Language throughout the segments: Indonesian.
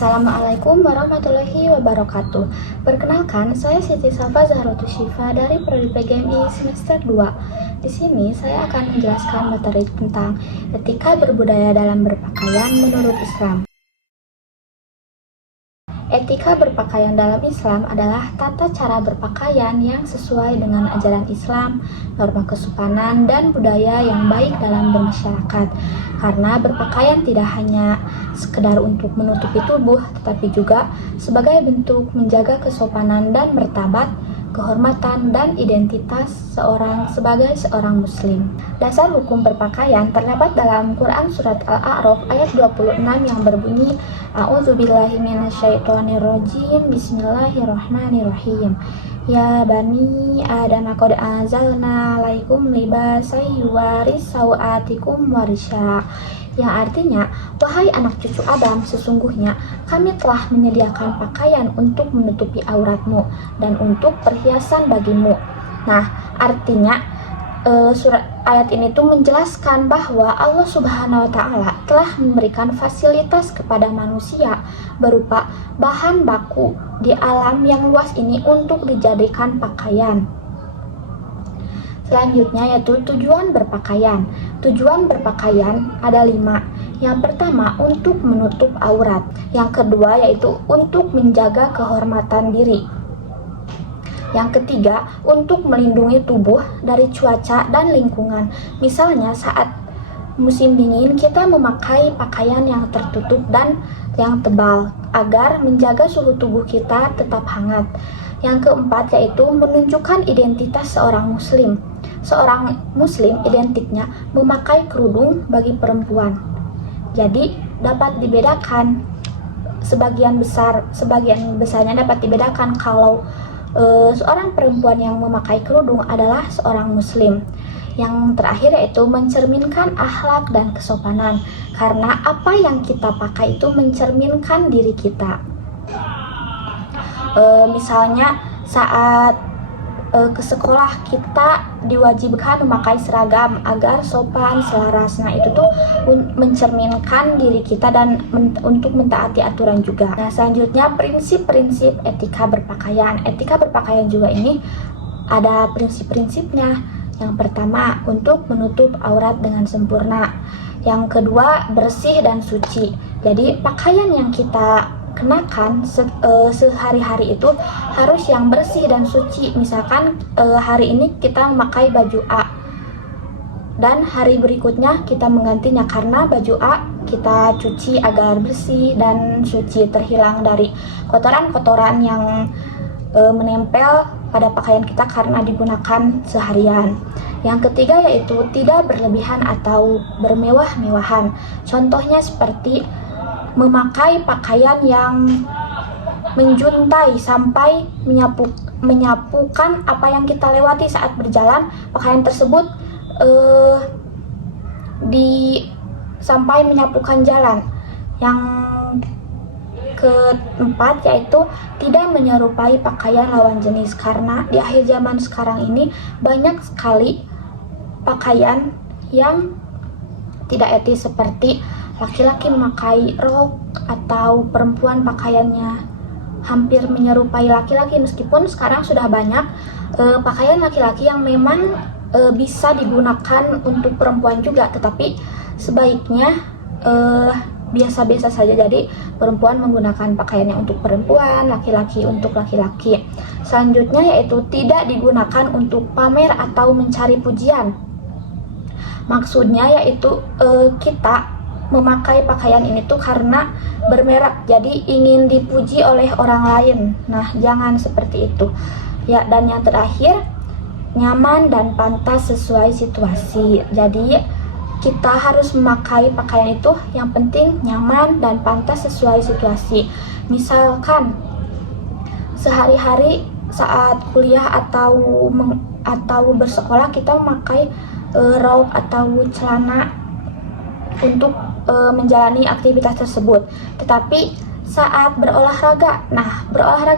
Assalamualaikum warahmatullahi wabarakatuh. Perkenalkan, saya Siti Safa Zahrotus Syifa dari Prodi PGMI semester 2. Di sini saya akan menjelaskan materi tentang etika berbudaya dalam berpakaian menurut Islam. Etika berpakaian dalam Islam adalah tata cara berpakaian yang sesuai dengan ajaran Islam, norma kesopanan, dan budaya yang baik dalam bermasyarakat. Karena berpakaian tidak hanya sekedar untuk menutupi tubuh, tetapi juga sebagai bentuk menjaga kesopanan dan martabat, kehormatan, dan identitas seorang sebagai seorang muslim. Dasar hukum berpakaian terdapat dalam Quran Surat Al-A'raf ayat 26 yang berbunyi, A'udzubillahi minasyaitonirrajim, Bismillahirrahmanirrahim. Ya bani Adam qad anzalna 'alaikum libasan yuwari sawatikum warisya. Yang artinya, wahai anak cucu Adam, sesungguhnya kami telah menyediakan pakaian untuk menutupi auratmu dan untuk perhiasan bagimu. Nah, artinya surat ayat ini tuh menjelaskan bahwa Allah Subhanahu wa Ta'ala telah memberikan fasilitas kepada manusia berupa bahan baku di alam yang luas ini untuk dijadikan pakaian. Selanjutnya yaitu tujuan berpakaian. Tujuan berpakaian ada 5. Yang pertama, untuk menutup aurat. Yang kedua yaitu untuk menjaga kehormatan diri. Yang ketiga, untuk melindungi tubuh dari cuaca dan lingkungan. Misalnya saat musim dingin kita memakai pakaian yang tertutup dan yang tebal agar menjaga suhu tubuh kita tetap hangat. Yang keempat yaitu menunjukkan identitas seorang muslim. Seorang muslim identiknya memakai kerudung bagi perempuan. Jadi dapat dibedakan sebagian besarnya dapat dibedakan kalau seorang perempuan yang memakai kerudung adalah seorang muslim. Yang terakhir yaitu mencerminkan akhlak dan kesopanan, karena apa yang kita pakai itu mencerminkan diri kita. Misalnya saat ke sekolah kita diwajibkan memakai seragam agar sopan selaras. Nah, itu tuh mencerminkan diri kita dan untuk mentaati aturan juga. Nah, selanjutnya prinsip-prinsip etika berpakaian. Etika berpakaian juga ini ada prinsip-prinsipnya. Yang pertama, untuk menutup aurat dengan sempurna. Yang kedua, bersih dan suci. Jadi pakaian yang kita kenakan sehari-hari itu harus yang bersih dan suci. Misalkan hari ini kita memakai baju A dan hari berikutnya kita menggantinya, karena baju A kita cuci agar bersih dan suci, terhilang dari kotoran-kotoran yang menempel pada pakaian kita karena digunakan seharian. Yang ketiga yaitu tidak berlebihan atau bermewah-mewahan. Contohnya seperti memakai pakaian yang menjuntai sampai menyapukan apa yang kita lewati saat berjalan. Pakaian tersebut sampai menyapukan jalan. Yang keempat yaitu tidak menyerupai pakaian lawan jenis, karena di akhir zaman sekarang ini banyak sekali pakaian yang tidak etis, seperti laki-laki memakai rok atau perempuan pakaiannya hampir menyerupai laki-laki, meskipun sekarang sudah banyak pakaian laki-laki yang memang bisa digunakan untuk perempuan juga, tetapi sebaiknya biasa-biasa saja. Jadi perempuan menggunakan pakaiannya untuk perempuan, laki-laki untuk laki-laki. Selanjutnya yaitu tidak digunakan untuk pamer atau mencari pujian. Maksudnya yaitu kita memakai pakaian ini tuh karena bermerek, jadi ingin dipuji oleh orang lain. Nah, jangan seperti itu ya. Dan yang terakhir, nyaman dan pantas sesuai situasi. Jadi kita harus memakai pakaian itu yang penting nyaman dan pantas sesuai situasi. Misalkan sehari-hari saat kuliah atau bersekolah kita memakai rok atau celana untuk menjalani aktivitas tersebut. Tetapi saat berolahraga,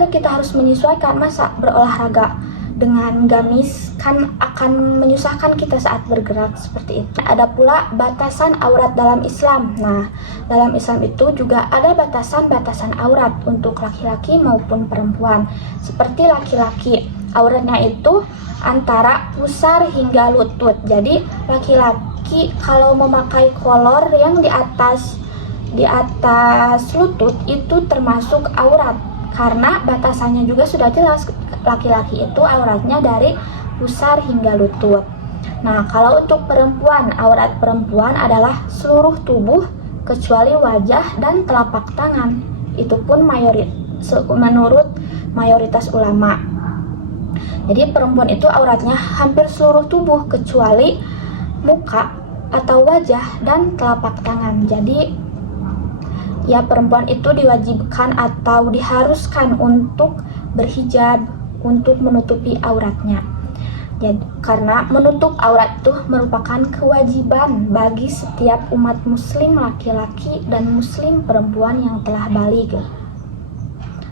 kita harus menyesuaikan. Masa berolahraga dengan gamis kan akan menyusahkan kita saat bergerak seperti itu. Ada pula batasan aurat dalam Islam. Nah, dalam Islam itu juga ada batasan-batasan aurat untuk laki-laki maupun perempuan. Seperti laki-laki, auratnya itu antara pusar hingga lutut. Jadi laki-laki kalau memakai kolor yang di atas lutut itu termasuk aurat, karena batasannya juga sudah jelas, laki-laki itu auratnya dari pusar hingga lutut. Nah, kalau untuk perempuan, aurat perempuan adalah seluruh tubuh kecuali wajah dan telapak tangan. Itu pun menurut mayoritas ulama. Jadi perempuan itu auratnya hampir seluruh tubuh kecuali muka atau wajah dan telapak tangan. Jadi ya, perempuan itu diwajibkan atau diharuskan untuk berhijab untuk menutupi auratnya. Jadi, karena menutup aurat itu merupakan kewajiban bagi setiap umat muslim laki-laki dan muslim perempuan yang telah baligh.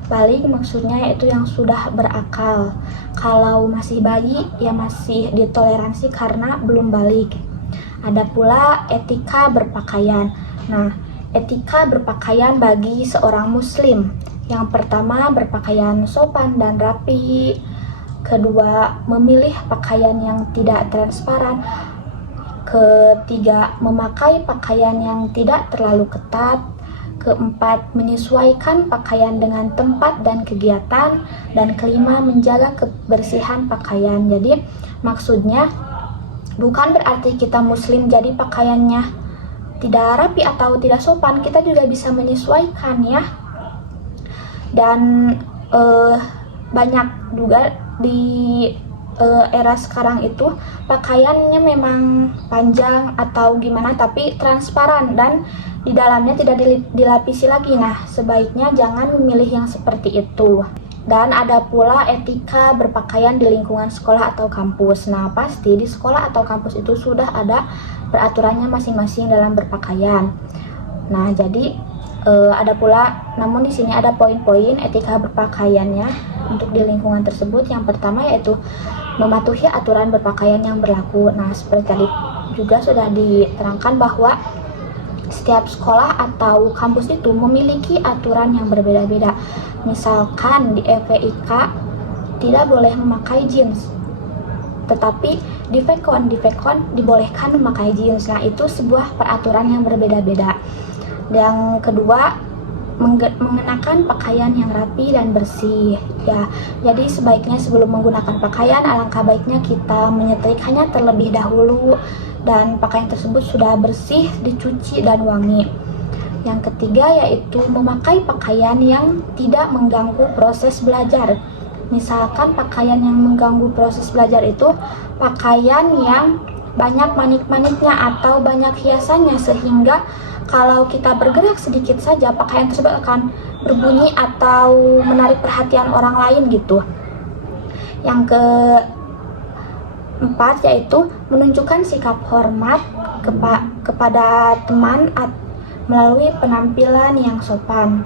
Baligh maksudnya yaitu yang sudah berakal. Kalau masih bayi ya masih ditoleransi karena belum baligh. Ada pula etika berpakaian. Nah, etika berpakaian bagi seorang muslim. Yang pertama, berpakaian sopan dan rapi. Kedua, memilih pakaian yang tidak transparan. Ketiga, memakai pakaian yang tidak terlalu ketat. Keempat, menyesuaikan pakaian dengan tempat dan kegiatan. Dan kelima, menjaga kebersihan pakaian. Jadi, maksudnya bukan berarti kita muslim jadi pakaiannya tidak rapi atau tidak sopan. Kita juga bisa menyesuaikan ya. Dan banyak juga di era sekarang itu pakaiannya memang panjang atau gimana tapi transparan dan di dalamnya tidak dilapisi lagi. Nah, sebaiknya jangan memilih yang seperti itu. Dan ada pula etika berpakaian di lingkungan sekolah atau kampus. Nah, pasti di sekolah atau kampus itu sudah ada peraturannya masing-masing dalam berpakaian. Nah, jadi ada pula, namun di sini ada poin-poin etika berpakaiannya untuk di lingkungan tersebut. Yang pertama yaitu mematuhi aturan berpakaian yang berlaku. Nah, seperti tadi juga sudah diterangkan bahwa setiap sekolah atau kampus itu memiliki aturan yang berbeda-beda. Misalkan di FVIK tidak boleh memakai jeans, tetapi di Vekon dibolehkan memakai jeans. Nah, itu sebuah peraturan yang berbeda-beda. Yang kedua, mengenakan pakaian yang rapi dan bersih ya. Jadi sebaiknya sebelum menggunakan pakaian, alangkah baiknya kita menyetrikanya terlebih dahulu dan pakaian tersebut sudah bersih, dicuci dan wangi. Yang ketiga yaitu memakai pakaian yang tidak mengganggu proses belajar. Misalkan pakaian yang mengganggu proses belajar itu pakaian yang banyak manik-maniknya atau banyak hiasannya, sehingga kalau kita bergerak sedikit saja pakaian tersebut akan berbunyi atau menarik perhatian orang lain gitu. Yang keempat yaitu menunjukkan sikap hormat kepada teman melalui penampilan yang sopan.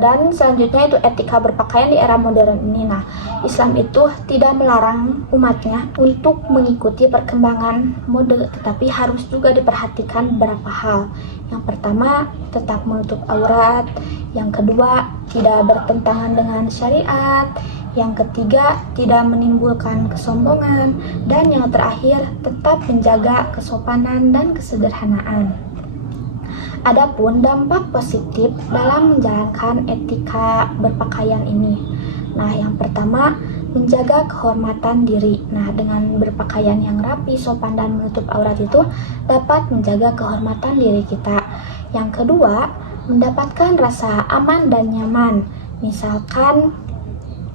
Dan selanjutnya itu etika berpakaian di era modern ini. Nah, Islam itu tidak melarang umatnya untuk mengikuti perkembangan mode, tetapi harus juga diperhatikan beberapa hal. Yang pertama, tetap menutup aurat. Yang kedua, tidak bertentangan dengan syariat. Yang ketiga, tidak menimbulkan kesombongan. Dan yang terakhir, tetap menjaga kesopanan dan kesederhanaan. Adapun dampak positif dalam menjalankan etika berpakaian ini. Nah, yang pertama, menjaga kehormatan diri. Nah, dengan berpakaian yang rapi, sopan, dan menutup aurat itu dapat menjaga kehormatan diri kita. Yang kedua, mendapatkan rasa aman dan nyaman. Misalkan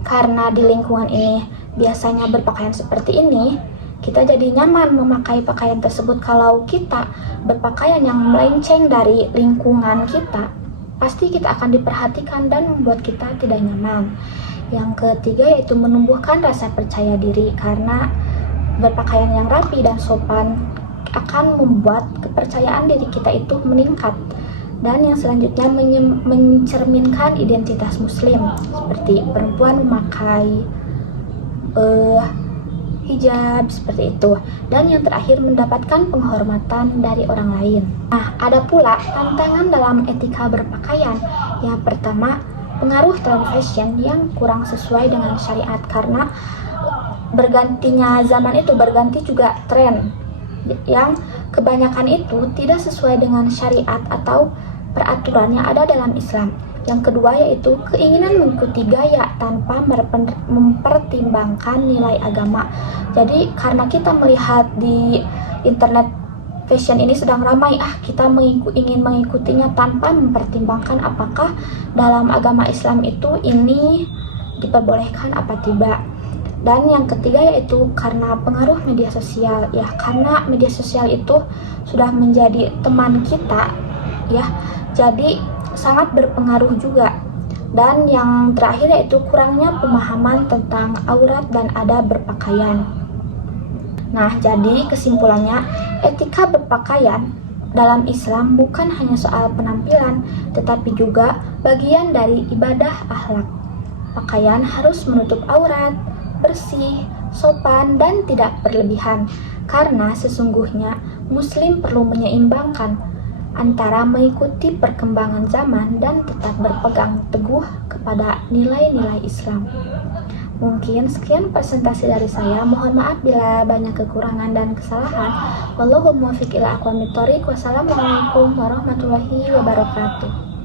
karena di lingkungan ini biasanya berpakaian seperti ini, kita jadi nyaman memakai pakaian tersebut. Kalau kita berpakaian yang melenceng dari lingkungan kita, pasti kita akan diperhatikan dan membuat kita tidak nyaman. Yang ketiga yaitu menumbuhkan rasa percaya diri, karena berpakaian yang rapi dan sopan akan membuat kepercayaan diri kita itu meningkat. Dan yang selanjutnya mencerminkan identitas muslim, seperti perempuan memakai hijab seperti itu. Dan yang terakhir mendapatkan penghormatan dari orang lain. Nah, ada pula tantangan dalam etika berpakaian. Yang pertama, pengaruh tren fashion yang kurang sesuai dengan syariat, karena bergantinya zaman itu berganti juga tren yang kebanyakan itu tidak sesuai dengan syariat atau peraturan yang ada dalam Islam. Yang kedua yaitu keinginan mengikuti gaya tanpa mempertimbangkan nilai agama. Jadi karena kita melihat di internet fashion ini sedang ramai, kita ingin mengikutinya tanpa mempertimbangkan apakah dalam agama Islam itu ini diperbolehkan apa tidak. Dan yang ketiga yaitu karena pengaruh media sosial, ya, karena media sosial itu sudah menjadi teman kita, ya, jadi sangat berpengaruh juga. Dan yang terakhir yaitu kurangnya pemahaman tentang aurat dan adab berpakaian. Nah, jadi kesimpulannya, etika berpakaian dalam Islam bukan hanya soal penampilan, tetapi juga bagian dari ibadah akhlak. Pakaian harus menutup aurat, bersih, sopan, dan tidak berlebihan, karena sesungguhnya Muslim perlu menyeimbangkan antara mengikuti perkembangan zaman dan tetap berpegang teguh kepada nilai-nilai Islam. Mungkin sekian presentasi dari saya. Mohon maaf bila banyak kekurangan dan kesalahan. Wallahu muwaffiq ila aqwamit thoriq. Wassalamualaikum warahmatullahi wabarakatuh.